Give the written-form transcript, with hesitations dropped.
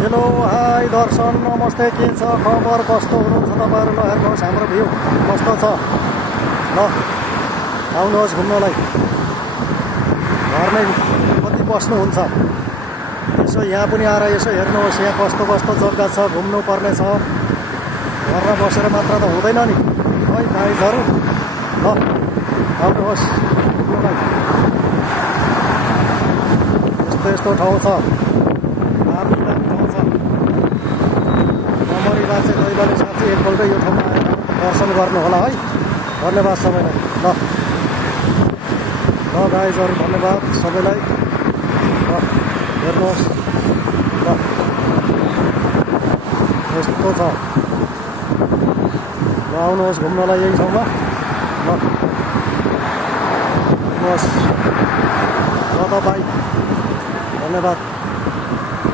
Hello hi दर्शन नमस्ते के छ खबर कस्तो हुनुहुन्छ तपाईँहरू ल हेर्नुहोस् हाम्रो भ्यू कस्तो छ ल आउनुहोस् घुम्नलाई घरमै कति बस्नुहुन्छ यसो यहाँ पनि आएर यसो हेर्नुहोस् यहाँ कस्तो कस्तो जग्गा छ घुम्नु पर्ने छ घरमा बसेर मात्र त हुँदैन नि है गाइजहरू ल आउनुहोस् घुम्नलाई यस्तो यस्तो ठाउँ छ दामी दामी ठाउँ छ नमरिला चाहिँ दैवले साँच्चै एकपल्ट यो ठाउँमा आएर दर्शन गर्नु होला है धन्यवाद सबैलाई ल गाइजहरू धन्यवाद सबैलाई ल हेर्नुहोस् ल यस्तो छ ल आउनुहोस् घुम्नलाई यही ठाउँमा ल हेर्नुहोस् ल त भाइ धन्यवाद।